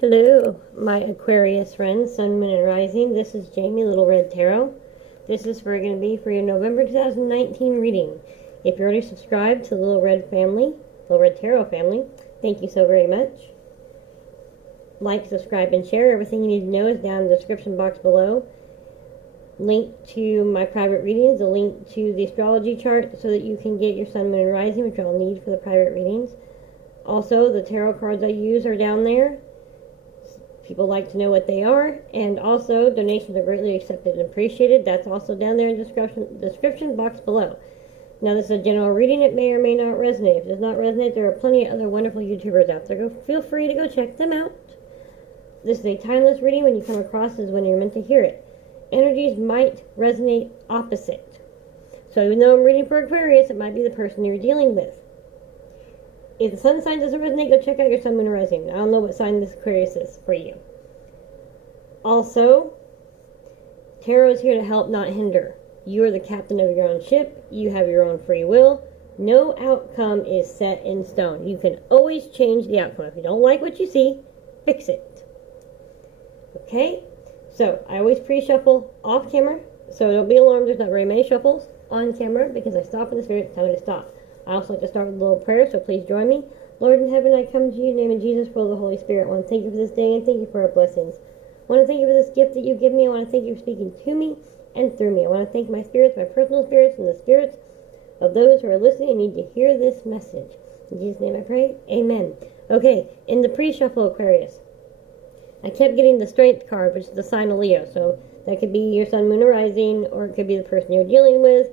Hello, my Aquarius friends, Sun, Moon, and Rising. This is Jamie, Little Red Tarot. This is going to be for your November 2019 reading. If you're already subscribed to the Little Red family, Little Red Tarot family, thank you so very much. Like, subscribe, and share. Everything you need to know is down in the description box below. Link to my private readings, a link to the astrology chart so that you can get your Sun, Moon, and Rising, which I'll need for the private readings. Also, the tarot cards I use are down there. People like to know what they are, and also donations are greatly accepted and appreciated. That's also down there in the description box below. Now, this is a general reading. It may or may not resonate. If it does not resonate, there are plenty of other wonderful YouTubers out there. Feel free to go check them out. This is a timeless reading. When you come across is when you're meant to hear it. Energies might resonate opposite. So even though I'm reading for Aquarius, it might be the person you're dealing with. If the sun sign doesn't resonate, go check out your Sun, Moon, and Rising. I don't know what sign this Aquarius is for you. Also, tarot is here to help, not hinder. You are the captain of your own ship. You have your own free will. No outcome is set in stone. You can always change the outcome. If you don't like what you see, fix it. Okay? So, I always pre-shuffle off camera, so don't be alarmed. There's not very many shuffles on camera because I stop in the spirit. Tell me to stop. I also like to start with a little prayer, so please join me. Lord in heaven, I come to you in the name of Jesus, full of the Holy Spirit. I want to thank you for this day and thank you for our blessings. I want to thank you for this gift that you give me. I want to thank you for speaking to me and through me. I want to thank my spirits, my personal spirits, and the spirits of those who are listening and need to hear this message. In Jesus' name I pray. Amen. Okay, in the pre-shuffle Aquarius, I kept getting the Strength card, which is the sign of Leo. So that could be your Sun, Moon, or Rising, or it could be the person you're dealing with.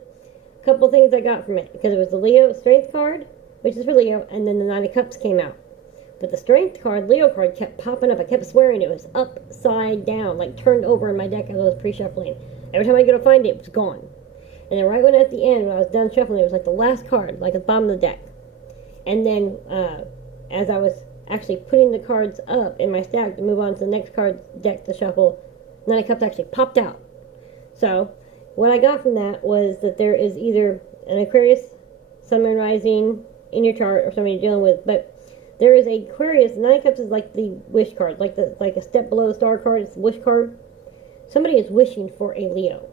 Couple things I got from it, because it was the Leo Strength card, which is for Leo, and then the Nine of Cups came out. But the Strength card, Leo card, kept popping up. I kept swearing it was upside down, like turned over in my deck as I was pre-shuffling. Every time I go to find it, it was gone. And then right when at the end, when I was done shuffling, it was like the last card, like at the bottom of the deck. And then as I was actually putting the cards up in my stack to move on to the next card deck to shuffle, Nine of Cups actually popped out. So what I got from that was that there is either an Aquarius, Sun, Moon, Rising in your chart or somebody you're dealing with, but there is a Aquarius. Nine of Cups is like the wish card, like a step below the star card. It's the wish card. Somebody is wishing for a Leo.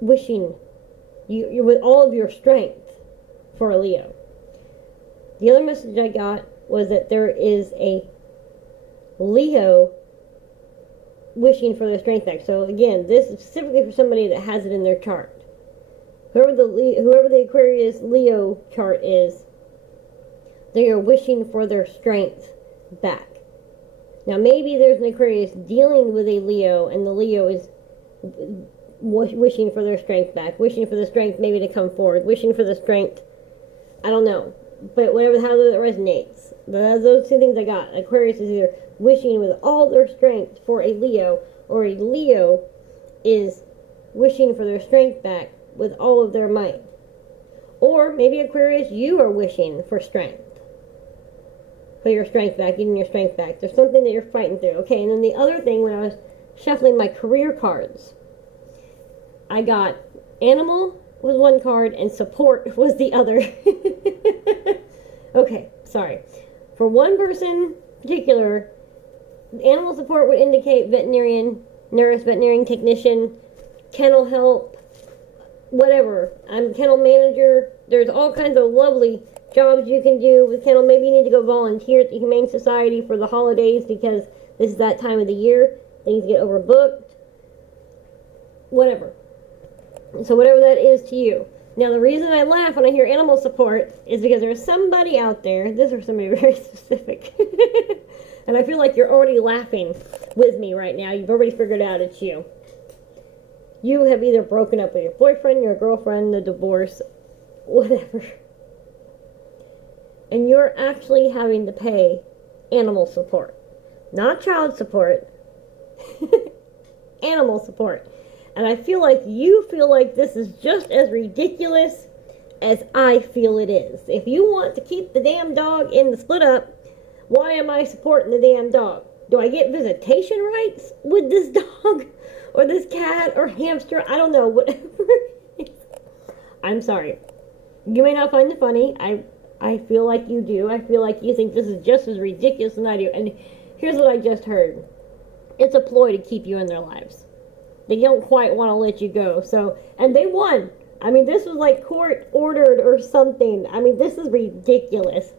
Wishing you with all of your strength for a Leo. The other message I got was that there is a Leo wishing for their strength back. So again, this is specifically for somebody that has it in their chart. Whoever the Aquarius Leo chart is, they are wishing for their strength back. Now maybe there's an Aquarius dealing with a Leo, and the Leo is wishing for their strength back, wishing for the strength maybe to come forward, wishing for the strength, I don't know, but whatever, however that resonates. Those two things I got. Aquarius is either wishing with all their strength for a Leo, or a Leo is wishing for their strength back with all of their might. Or maybe Aquarius, you are wishing for strength. For your strength back, getting your strength back. There's something that you're fighting through. Okay, and then the other thing, when I was shuffling my career cards, I got animal was one card and support was the other. Okay, sorry. For one person in particular, animal support would indicate veterinarian, nurse, veterinarian technician, kennel help, whatever. I'm kennel manager. There's all kinds of lovely jobs you can do with kennel. Maybe you need to go volunteer at the Humane Society for the holidays because this is that time of the year. Things get overbooked. Whatever. So whatever that is to you. Now the reason I laugh when I hear animal support is because there's somebody out there, this is somebody very specific, and I feel like you're already laughing with me right now. You've already figured out it's you. You have either broken up with your boyfriend, your girlfriend, the divorce, whatever. And you're actually having to pay animal support. Not child support. Animal support. And I feel like you feel like this is just as ridiculous as I feel it is. If you want to keep the damn dog in the split up, why am I supporting the damn dog? Do I get visitation rights with this dog? Or this cat or hamster? I don't know. Whatever. I'm sorry. You may not find it funny. I feel like you do. I feel like you think this is just as ridiculous as I do. And here's what I just heard. It's a ploy to keep you in their lives. They don't quite want to let you go. So, and they won. I mean, this was like court ordered or something. I mean, this is ridiculous.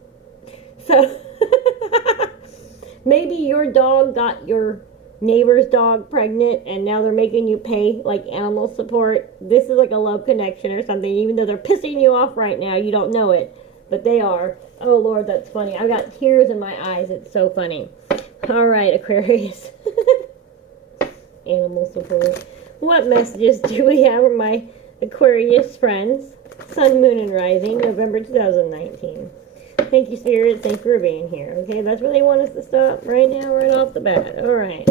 So, maybe your dog got your neighbor's dog pregnant and now they're making you pay like animal support. This is like a love connection or something. Even though they're pissing you off right now, you don't know it. But they are. Oh, Lord, that's funny. I've got tears in my eyes. It's so funny. All right, Aquarius. Animal support. What messages do we have from my Aquarius friends? Sun, Moon, and Rising, November 2019. Thank you, Spirit. Thank you for being here. Okay, that's where they want us to stop right now, right off the bat. All right.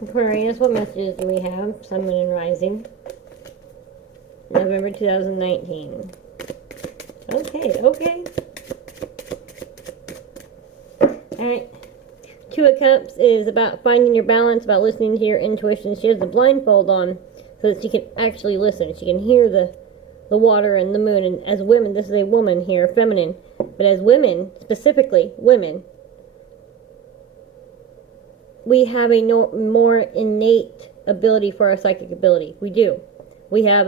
Aquarius, what messages do we have? Sun, Moon, and Rising, November 2019. Okay. Alright. Two of Cups is about finding your balance, about listening to your intuition. She has the blindfold on so that she can actually listen. She can hear the water and the moon. And as women, this is a woman here, feminine. But as women, specifically women, we have a more innate ability for our psychic ability. We do. We have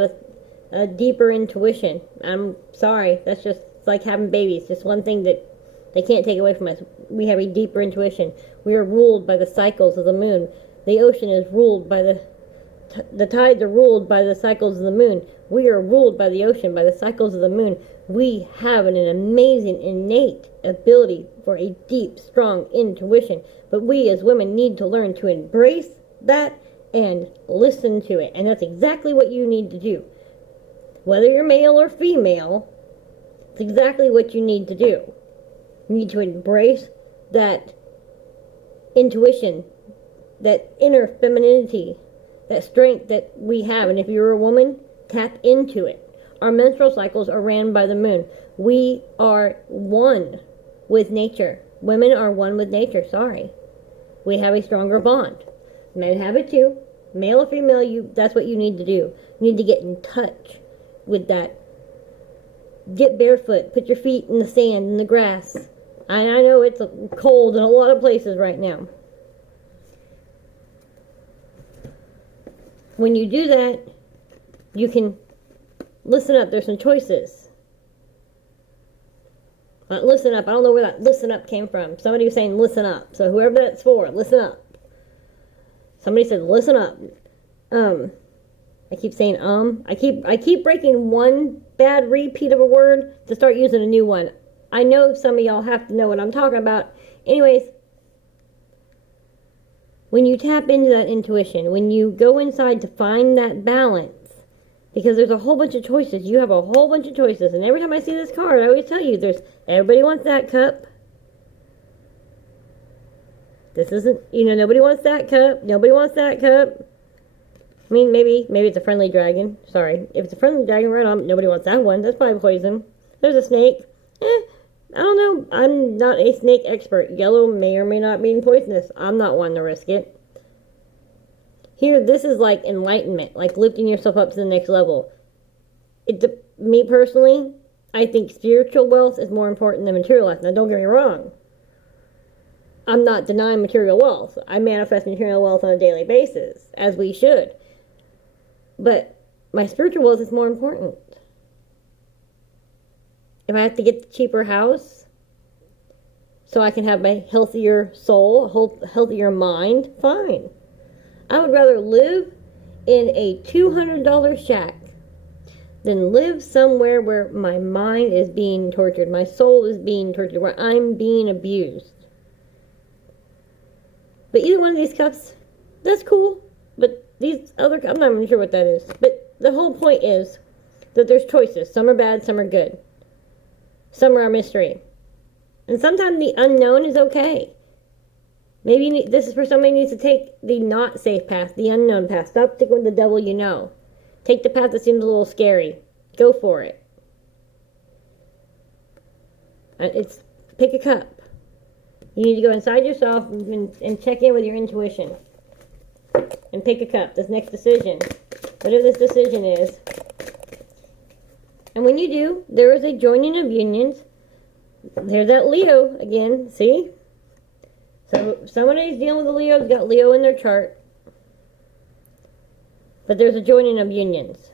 a deeper intuition. I'm sorry, that's just like having babies. Just one thing that they can't take away from us. We have a deeper intuition. We are ruled by the cycles of the moon. The ocean is ruled by the tides are ruled by the cycles of the moon. We are ruled by the ocean, by the cycles of the moon. We have an amazing innate ability for a deep, strong intuition. But we as women need to learn to embrace that and listen to it. And that's exactly what you need to do. Whether you're male or female, it's exactly what you need to do. You need to embrace that intuition, that inner femininity, that strength that we have. And if you're a woman, tap into it. Our menstrual cycles are ran by the moon. We are one with nature. Women are one with nature, sorry. We have a stronger bond. Men have it too. Male or female, that's what you need to do. You need to get in touch with that. Get barefoot. Put your feet in the sand, in the grass. I know it's cold in a lot of places right now. When you do that, you can listen up. There's some choices. Listen up. I don't know where that listen up came from. Somebody was saying listen up. So whoever that's for, listen up. Somebody said listen up. I keep saying I keep breaking one bad repeat of a word to start using a new one. I know some of y'all have to know what I'm talking about. Anyways, when you tap into that intuition, when you go inside to find that balance, because there's a whole bunch of choices. You have a whole bunch of choices. And every time I see this card, I always tell you, everybody wants that cup. This isn't, nobody wants that cup. Nobody wants that cup. I mean, maybe it's a friendly dragon. Sorry. If it's a friendly dragon, right on. Nobody wants that one. That's probably poison. There's a snake. I don't know. I'm not a snake expert. Yellow may or may not be poisonous. I'm not one to risk it. Here, this is like enlightenment, like lifting yourself up to the next level. Me personally, I think spiritual wealth is more important than material wealth. Now, don't get me wrong. I'm not denying material wealth. I manifest material wealth on a daily basis, as we should. But my spiritual wealth is more important. If I have to get the cheaper house so I can have my healthier soul, healthier mind, fine. I would rather live in a $200 shack than live somewhere where my mind is being tortured, my soul is being tortured, where I'm being abused. But either one of these cups, that's cool. But these other cups, I'm not even sure what that is. But the whole point is that there's choices. Some are bad, some are good. Some are a mystery. And sometimes the unknown is okay. Maybe this is for somebody who needs to take the not safe path, the unknown path. Stop sticking with the devil you know. Take the path that seems a little scary. Go for it. Pick a cup. You need to go inside yourself and check in with your intuition. And pick a cup. This next decision. Whatever this decision is. And when you do, there is a joining of unions. There's that Leo again. See? So somebody's dealing with a Leo's got Leo in their chart. But there's a joining of unions.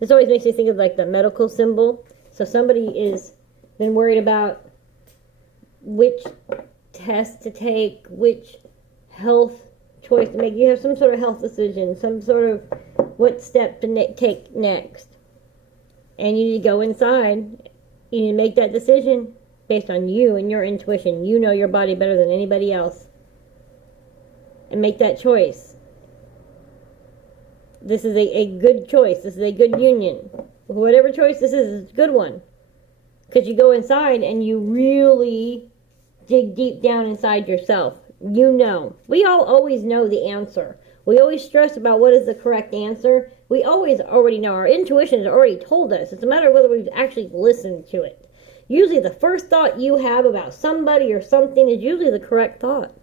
This always makes me think of like the medical symbol. So somebody is been worried about which test to take, which health choice to make. You have some sort of health decision, some sort of what step to take next. And you need to go inside. You need to make that decision based on you and your intuition. You know your body better than anybody else. And make that choice. This is a good choice. This is a good union. Whatever choice this is a good one. Because you go inside and you really dig deep down inside yourself. You know. We all always know the answer. We always stress about what is the correct answer. We always already know. Our intuition has already told us. It's a matter of whether we've actually listened to it. Usually the first thought you have about somebody or something is usually the correct thought.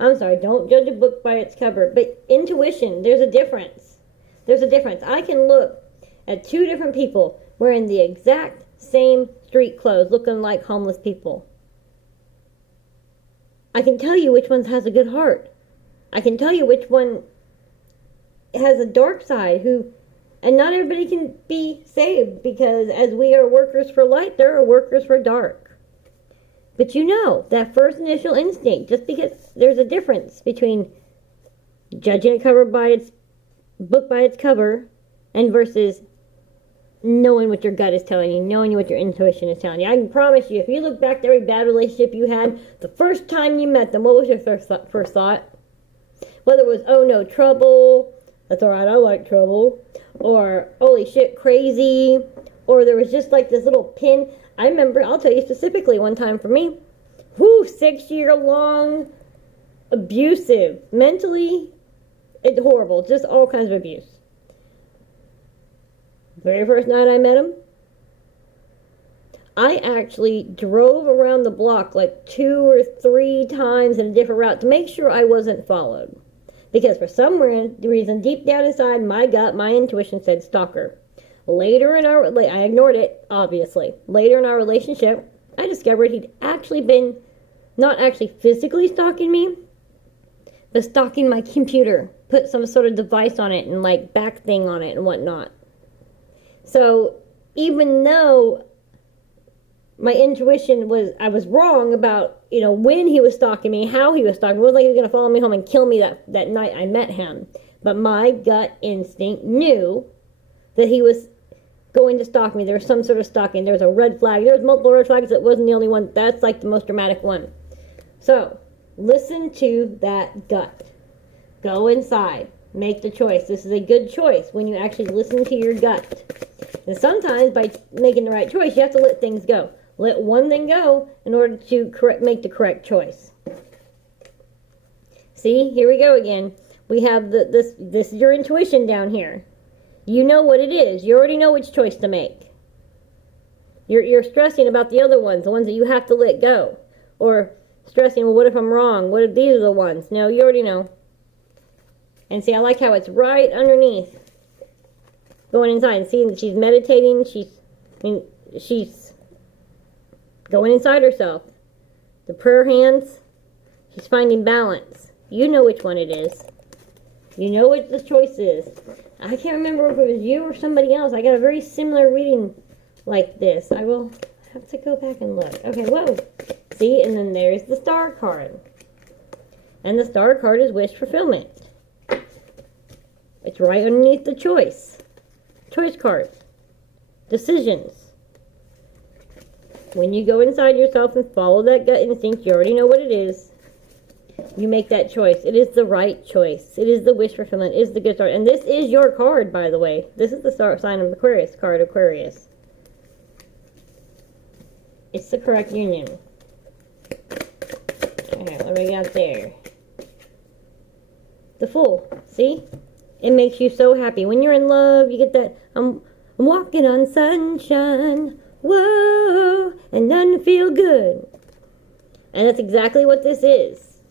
I'm sorry, don't judge a book by its cover. But intuition, there's a difference. There's a difference. I can look at two different people wearing the exact same street clothes, looking like homeless people. I can tell you which one has a good heart. I can tell you which one has a dark side, and not everybody can be saved, because as we are workers for light, there are workers for dark. But you know, that first initial instinct, just because there's a difference between judging a book by its cover and versus knowing what your gut is telling you, knowing what your intuition is telling you. I can promise you, if you look back to every bad relationship you had, the first time you met them, what was your first thought? Whether it was, oh no, trouble, that's alright, I like trouble, or holy shit, crazy, or there was just like this little pin. I remember, I'll tell you specifically one time for me, 6-year-long, abusive, mentally, horrible, just all kinds of abuse. Very first night I met him, I actually drove around the block like 2 or 3 times in a different route to make sure I wasn't followed. Because for some reason, deep down inside, my gut, my intuition said stalker. Later in I ignored it, obviously. Later in our relationship, I discovered he'd actually been, not actually physically stalking me, but stalking my computer. Put some sort of device on it and like back thing on it and whatnot. So even though my intuition was, I was wrong about, when he was stalking me, how he was stalking me. It wasn't like he was going to follow me home and kill me that night I met him. But my gut instinct knew that he was going to stalk me. There was some sort of stalking. There was a red flag. There was multiple red flags. It wasn't the only one. That's like the most dramatic one. So, listen to that gut. Go inside. Make the choice. This is a good choice when you actually listen to your gut. And sometimes by making the right choice, you have to let things go. Let one thing go in order to make the correct choice. See, here we go again. We have this is your intuition down here. You know what it is. You already know which choice to make. You're stressing about the other ones, the ones that you have to let go. Or stressing, well, what if I'm wrong? What if these are the ones? No, you already know. And see, I like how it's right underneath. Going inside and seeing that she's meditating. She's going inside herself. The prayer hands. She's finding balance. You know which one it is. You know what the choice is. I can't remember if it was you or somebody else. I got a very similar reading like this. I will have to go back and look. Okay, whoa. See, and then there's the star card. And the star card is wish fulfillment. It's right underneath the choice. Choice cards. Decisions. When you go inside yourself and follow that gut instinct, you already know what it is. You make that choice. It is the right choice. It is the wish fulfillment. It is the good start. And this is your card, by the way. This is the star sign of Aquarius card, Aquarius. It's the correct union. Okay, what do we got there? The Fool. See? It makes you so happy. When you're in love, you get that, I'm walking on sunshine. Whoa, and none feel good. And that's exactly what this is.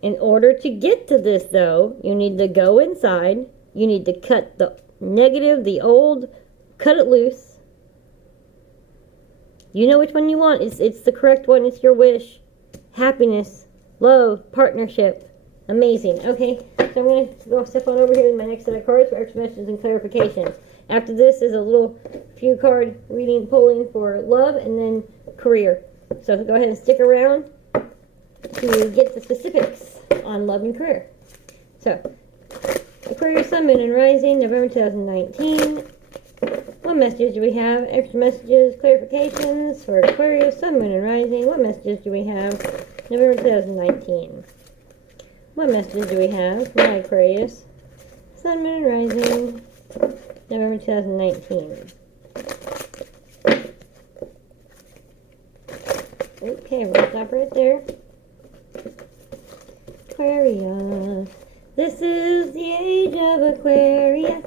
In order to get to this, though, you need to go inside. You need to cut the negative, the old, cut it loose. You know which one you want. It's the correct one. It's your wish. Happiness. love, partnership. Amazing. Okay, so I'm going to go step on over here to my next set of cards for extra messages and clarifications. After this is a little few card reading, pulling for love and then career. So go ahead and stick around to get the specifics on love and career. So, Aquarius Sun, Moon, and Rising, November 2019. What messages do we have? Extra messages, clarifications for Aquarius Sun, Moon, and Rising. What messages do we have? November 2019. What messages do we have? My Aquarius Sun, Moon, and Rising, November 2019. Okay, we'll stop right there. Aquarius. This is the age of Aquarius.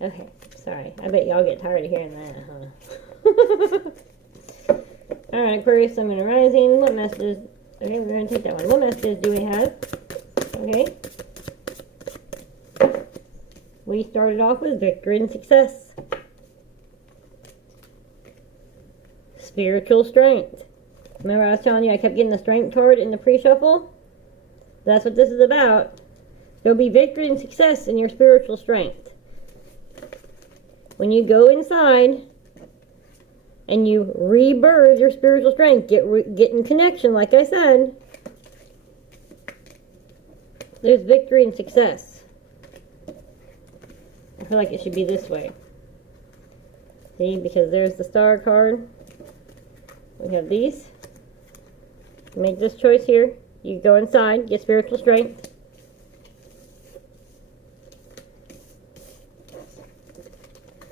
Okay, sorry. I bet y'all get tired of hearing that, huh? Alright, Aquarius, Sun, Moon, and Rising. What messages? Okay, we're going to take that one. What messages do we have? Okay. We started off with victory and success. Spiritual strength. Remember I was telling you I kept getting the strength card in the pre-shuffle? That's what this is about. There'll be victory and success in your spiritual strength. When you go inside and you rebirth your spiritual strength, get in connection, like I said, there's victory and success. I feel like it should be this way. See, because there's the star card. We have these. Make this choice here. You go inside, get spiritual strength.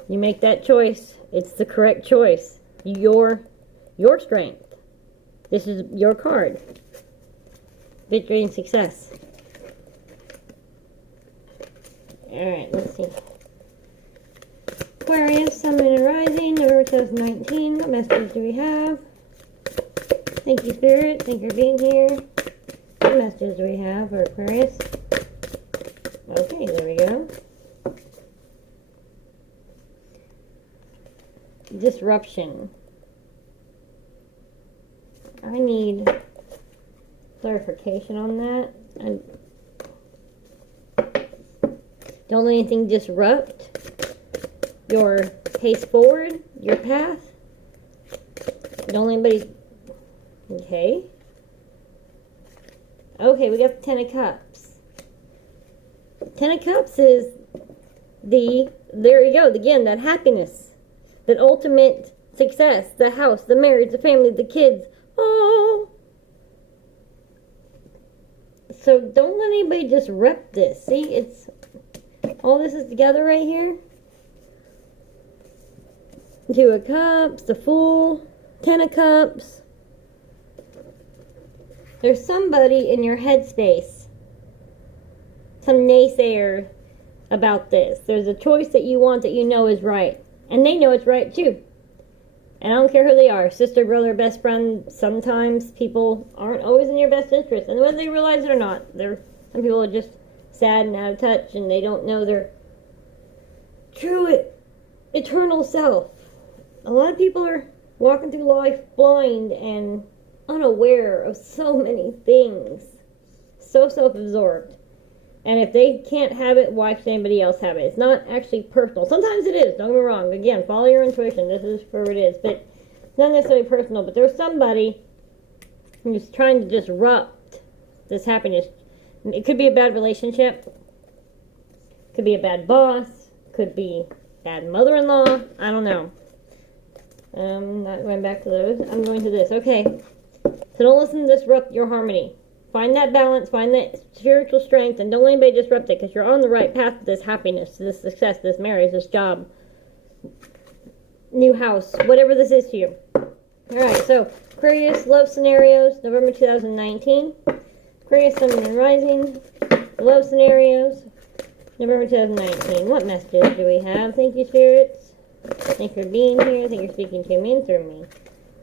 You make that choice. It's the correct choice. Your strength. This is your card. Victory and success. Alright, let's see. Aquarius, Sun, Moon, and Rising, November 2019. What messages do we have? Thank you, Spirit. Thank you for being here. What messages do we have for Aquarius? Okay, there we go. Disruption. I need clarification on that. Don't let anything disrupt your pace forward, your path. Don't let anybody... Okay. Okay, we got the Ten of Cups. Ten of Cups is there you go, again, that happiness. That ultimate success. The house, the marriage, the family, the kids. Oh! So don't let anybody disrupt this. See, it's... all this is together right here. Two of Cups, the Fool, Ten of Cups. There's somebody in your headspace, some naysayer about this. There's a choice that you want that you know is right. And they know it's right too. And I don't care who they are. Sister, brother, best friend. Sometimes people aren't always in your best interest. And whether they realize it or not, some people are just sad and out of touch and they don't know their true eternal self. A lot of people are walking through life blind and unaware of so many things. So self-absorbed. And if they can't have it, why should anybody else have it? It's not actually personal. Sometimes it is, don't get me wrong. Again, follow your intuition. This is where it is. But it's not necessarily personal. But there's somebody who's trying to disrupt this happiness. It could be a bad relationship. Could be a bad boss. Could be bad mother-in-law. I don't know. I'm not going back to those. I'm going to this. Okay. So don't listen to disrupt your harmony. Find that balance, find that spiritual strength, and don't let anybody disrupt it, because you're on the right path to this happiness, to this success, this marriage, this job, new house, whatever this is to you. Alright, so Aquarius love scenarios, November 2019. Aquarius Sun, Moon, and Rising, love scenarios, November 2019. What messages do we have? Thank you, spirits. Thank you for being here. Thank you for speaking to me and through me.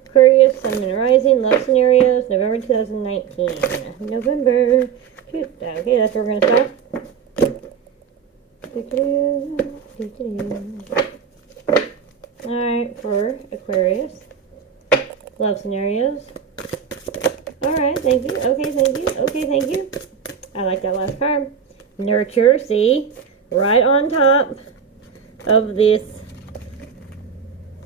Aquarius, Sun, Moon, and Rising, love scenarios, November 2019. November. Okay, that's where we're going to stop. Alright, for Aquarius, love scenarios. Alright, Alright, thank you. Okay, thank you. Okay, thank you. I like that last card. Nurture, see? Right on top of this.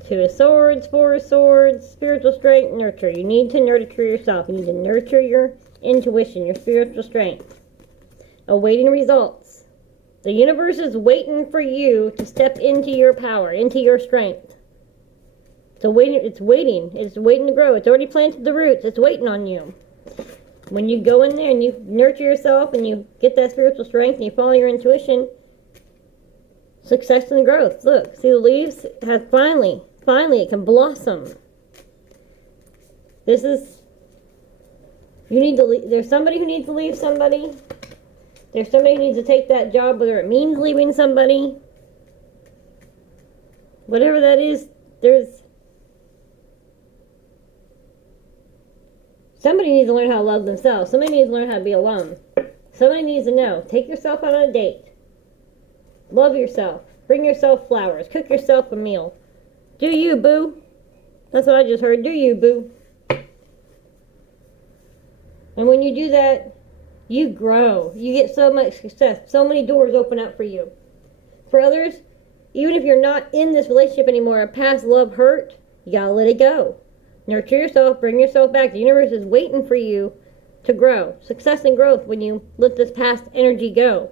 Two of Swords, Four of Swords, spiritual strength, nurture. You need to nurture yourself. You need to nurture your intuition, your spiritual strength. Awaiting results. The universe is waiting for you to step into your power, into your strength. So it's waiting to grow. It's already planted the roots. It's waiting on you. When you go in there and you nurture yourself and you get that spiritual strength and you follow your intuition, success and growth. Look, see the leaves have finally it can blossom. This is, you need to leave. There's somebody who needs to leave somebody. There's somebody who needs to take that job, whether it means leaving somebody. Whatever that is, somebody needs to learn how to love themselves. Somebody needs to learn how to be alone. Somebody needs to know. Take yourself out on a date. Love yourself. Bring yourself flowers. Cook yourself a meal. Do you, boo? That's what I just heard. Do you, boo? And when you do that, you grow. You get so much success. So many doors open up for you. For others, even if you're not in this relationship anymore, a past love hurt, you gotta let it go. Nurture yourself. Bring yourself back. The universe is waiting for you to grow. Success and growth when you let this past energy go.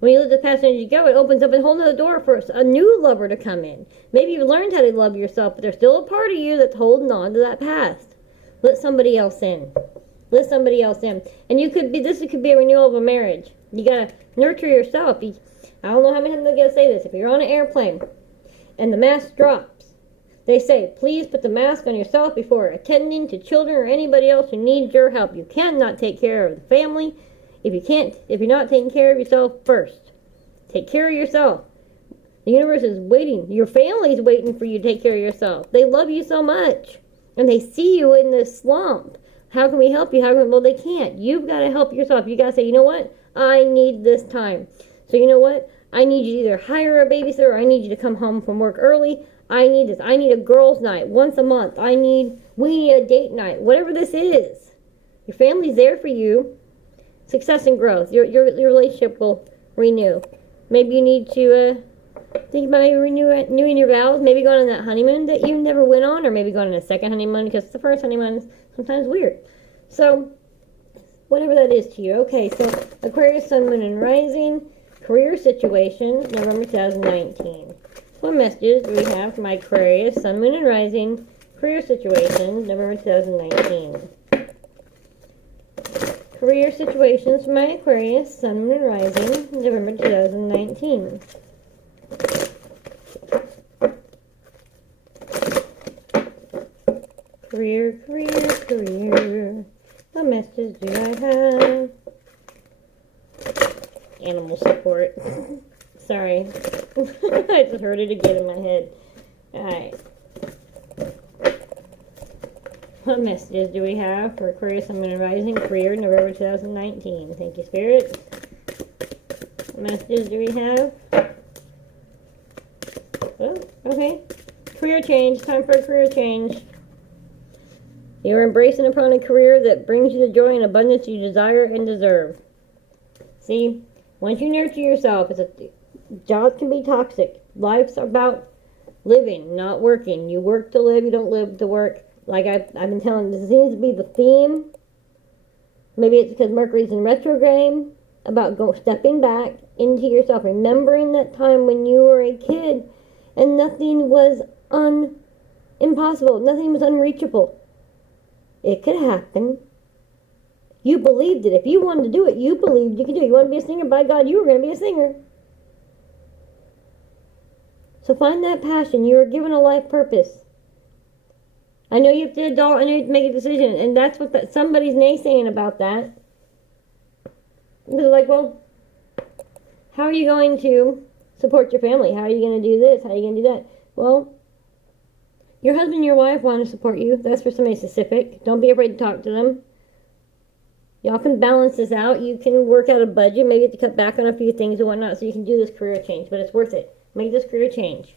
When you let the past energy go, it opens up a whole other door for a new lover to come in. Maybe you've learned how to love yourself, but there's still a part of you that's holding on to that past. Let somebody else in. Let somebody else in. And this could be a renewal of a marriage. You gotta nurture yourself. I don't know how many times I'm gonna say this. If you're on an airplane and the mask drops, they say, please put the mask on yourself before attending to children or anybody else who needs your help. You cannot take care of the family if you're not taking care of yourself first. Take care of yourself. The universe is waiting. Your family's waiting for you to take care of yourself. They love you so much. And they see you in this slump. How can we help you? Well, they can't. You've got to help yourself. You got to say, you know what? I need this time. So you know what? I need you to either hire a babysitter or I need you to come home from work early. I need this. I need a girls' night once a month. We need a date night. Whatever this is. Your family's there for you. Success and growth. Your relationship will renew. Maybe you need to think about maybe renewing your vows. Maybe going on that honeymoon that you never went on, or maybe going on a second honeymoon because the first honeymoon is sometimes weird. So, whatever that is to you. Okay, so Aquarius, Sun, Moon, and Rising. Career situation, November 2019. What messages do we have from Aquarius, Sun, Moon, and Rising? Career situation, November 2019. Career situations for my Aquarius, Sun, Moon, and Rising, November 2019. Career. What messages do I have? Animal support. Sorry. I just heard it again in my head. Alright. What messages do we have for Aquarius, Sun, Moon, and Rising, career, November 2019? Thank you, Spirit. What messages do we have? Oh, okay. Career change. Time for a career change. You're embracing upon a career that brings you the joy and abundance you desire and deserve. See? Once you nurture yourself, jobs can be toxic. Life's about living, not working. You work to live, you don't live to work. Like I've been telling, this seems to be the theme. Maybe it's because Mercury's in retrograde, about stepping back into yourself, remembering that time when you were a kid and nothing was impossible, nothing was unreachable. It could happen. You believed it. If you wanted to do it, you believed you could do it. You want to be a singer? By God, you were going to be a singer. So find that passion. You are given a life purpose. I know you have to adult. I know you have to make a decision. And that's what somebody's naysaying about that. They're like, well, how are you going to support your family? How are you going to do this? How are you going to do that? Well, your husband and your wife want to support you. That's for somebody specific. Don't be afraid to talk to them. Y'all can balance this out. You can work out a budget. Maybe you have to cut back on a few things and whatnot so you can do this career change. But it's worth it. Make this career change.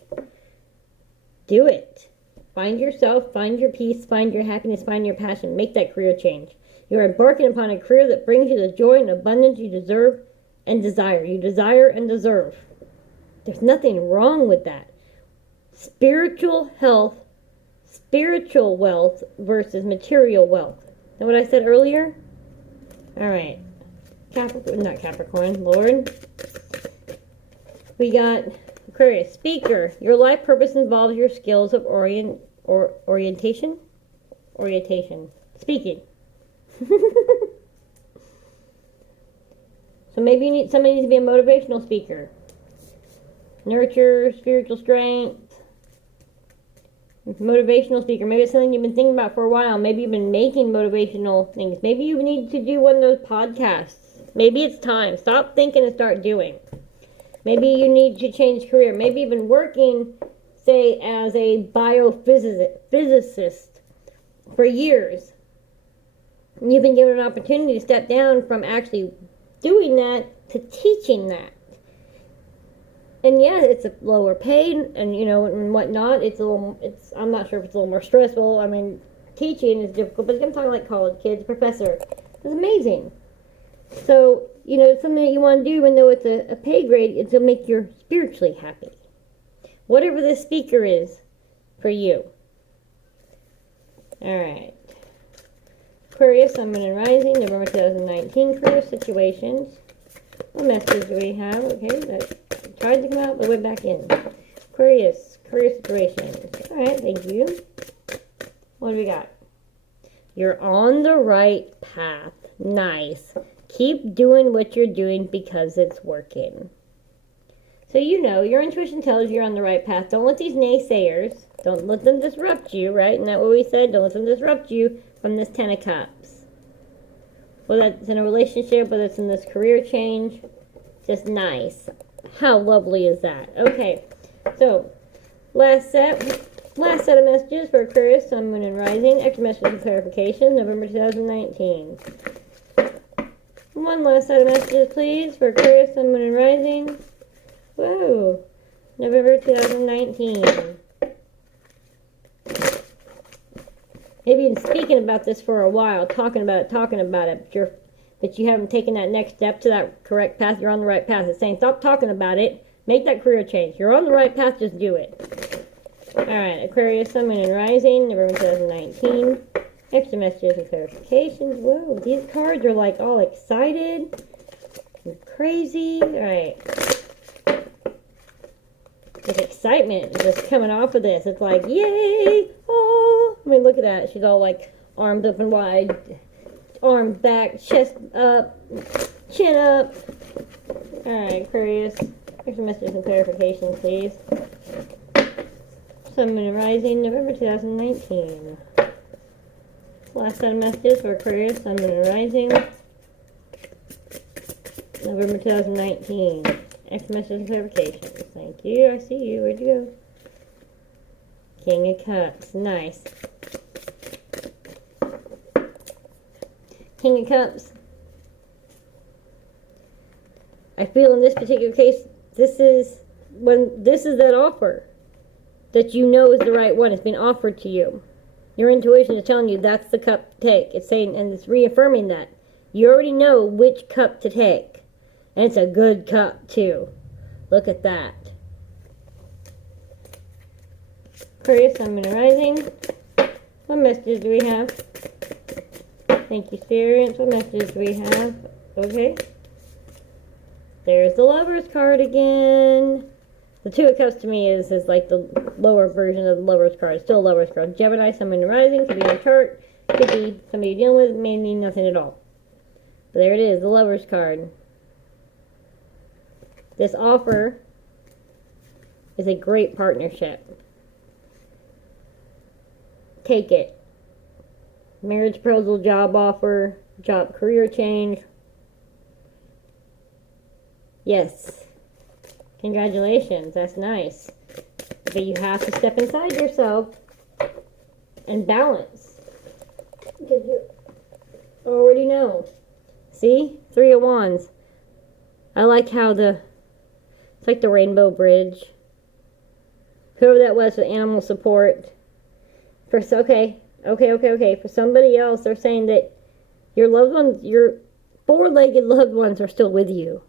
Do it. Find yourself. Find your peace. Find your happiness. Find your passion. Make that career change. You are embarking upon a career that brings you the joy and abundance you deserve and desire. You desire and deserve. There's nothing wrong with that. Spiritual health, spiritual wealth versus material wealth. Know what I said earlier? Alright. Not Capricorn, Lord. We got Aquarius. Speaker. Your life purpose involves your skills of orientation? Orientation. Speaking. So maybe somebody needs to be a motivational speaker. Nurture, spiritual strength. Motivational speaker. Maybe it's something you've been thinking about for a while. Maybe you've been making motivational things. Maybe you need to do one of those podcasts. Maybe it's time. Stop thinking and start doing. Maybe you need to change career. Maybe you've been working, say, as a biophysicist for years. You've been given an opportunity to step down from actually doing that to teaching that. And yeah, it's a lower pay and and whatnot. I'm not sure if it's a little more stressful. I mean, teaching is difficult, but I'm talking like college kids, professor. It's amazing. So, it's something that you want to do, even though it's a pay grade, it's to make you spiritually happy. Whatever this speaker is for you. Alright. Aquarius, Sun, Moon, and Rising, November 2019, career situations. What message do we have? Okay, that tried to come out, but went back in. Aquarius, career situations. Alright, thank you. What do we got? You're on the right path. Nice. Keep doing what you're doing because it's working. So your intuition tells you you're on the right path. Don't let these naysayers, don't let them disrupt you, right? Isn't that what we said? Don't let them disrupt you from this Ten of Cups. Whether it's in a relationship, whether it's in this career change, just nice. How lovely is that? Okay, so last set of messages for Aquarius, Sun, Moon, and Rising. Extra message and clarification, November 2019. One last set of messages, please, for Aquarius, Sun, Moon, and Rising. Whoa, November 2019. Maybe you've been speaking about this for a while, talking about it, but you haven't taken that next step to that correct path. You're on the right path. It's saying stop talking about it, make that career change. You're on the right path, just do it. Alright, Aquarius, Sun, Moon, and Rising, November 2019. Extra messages and clarifications. Whoa, these cards are like all excited and crazy. Alright. This excitement just coming off of this. It's like, yay! Oh! I mean, look at that. She's all like arms up and wide, arms back, chest up, chin up. Alright, Aquarius. Extra messages and clarifications, please. Sun, Moon, and Rising, November 2019. Last set of messages for Aquarius, Sun, Moon, and Rising, November 2019. Extra messages and clarifications. Thank you. I see you. Where'd you go? King of Cups. Nice. King of Cups. I feel in this particular case, this is that offer that you know is the right one. It's been offered to you. Your intuition is telling you that's the cup to take. It's saying, and it's reaffirming that. You already know which cup to take. And it's a good cup, too. Look at that. Aquarius, Sun, Moon, and Rising. What messages do we have? Thank you, Spirits. What messages do we have? Okay. There's the Lover's card again. The Two of Cups to me is like the lower version of the Lover's card. It's still a Lover's card. Gemini, Sun, Moon, and Rising. Could be in a chart. Could be somebody you're dealing with. May mean nothing at all. But there it is, the Lover's card. This offer is a great partnership. Take it. Marriage proposal, job offer, job career change. Yes. Congratulations, that's nice. But you have to step inside yourself and balance. Because you already know. See? Three of Wands. I like how it's like the Rainbow Bridge. Whoever that was with animal support. Okay. For somebody else, they're saying that Your loved ones, your four-legged loved ones are still with you.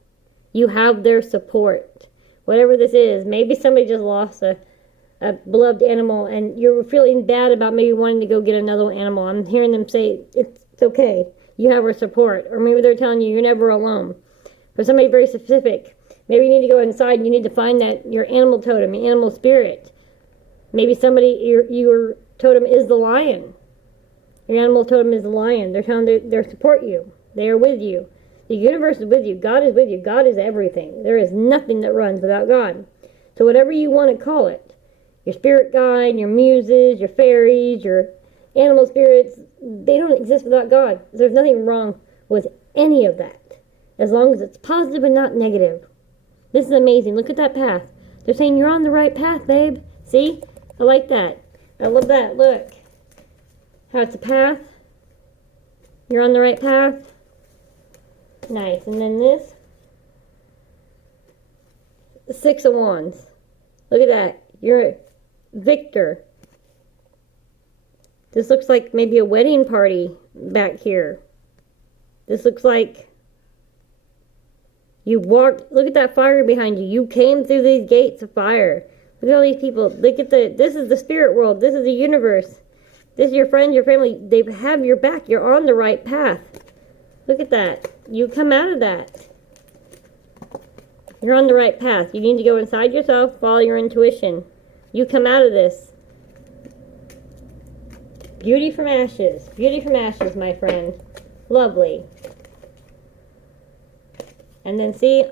You have their support. Whatever this is, maybe somebody just lost a beloved animal and you're feeling bad about maybe wanting to go get another animal. I'm hearing them say, it's okay. You have our support. Or maybe they're telling you you're never alone. For somebody very specific, maybe you need to go inside and you need to find that your animal totem, your animal spirit. Maybe somebody, your totem is the lion. Your animal totem is the lion. They're telling you they support you. They are with you. The universe is with you. God is with you. God is everything. There is nothing that runs without God. So whatever you want to call it, your spirit guide, your muses, your fairies, your animal spirits, they don't exist without God. There's nothing wrong with any of that, as long as it's positive and not negative. This is amazing. Look at that path. They're saying you're on the right path, babe. See? I like that. I love that. Look how it's a path. You're on the right path. Nice. And then this. The Six of Wands. Look at that. You're a victor. This looks like maybe a wedding party back here. This looks like you walked. Look at that fire behind you. You came through these gates of fire. Look at all these people. Look at this is the spirit world. This is the universe. This is your friends, your family. They have your back. You're on the right path. Look at that. You come out of that. You're on the right path. You need to go inside yourself, follow your intuition. You come out of this. Beauty from ashes. Beauty from ashes, my friend. Lovely. And then see,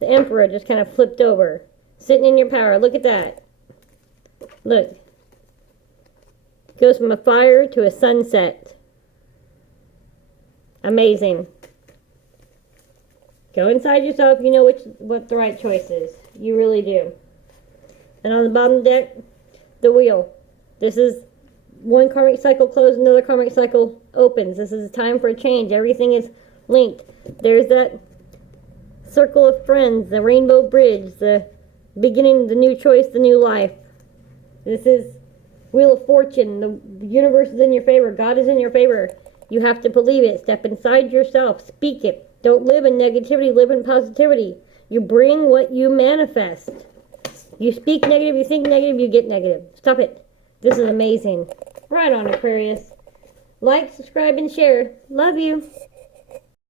the Emperor just kind of flipped over. Sitting in your power. Look at that. Look. Goes from a fire to a sunset. Amazing. Go inside yourself. You know what the right choice is. You really do. And on the bottom deck, the wheel. This is one karmic cycle closed, another karmic cycle opens. This is a time for a change. Everything is linked. There's that circle of friends, the rainbow bridge, the beginning, the new choice, the new life. This is Wheel of Fortune. The universe is in your favor. God is in your favor. You have to believe it. Step inside yourself. Speak it. Don't live in negativity. Live in positivity. You bring what you manifest. You speak negative, you think negative, you get negative. Stop it. This is amazing. Right on, Aquarius. Like, subscribe, and share. Love you.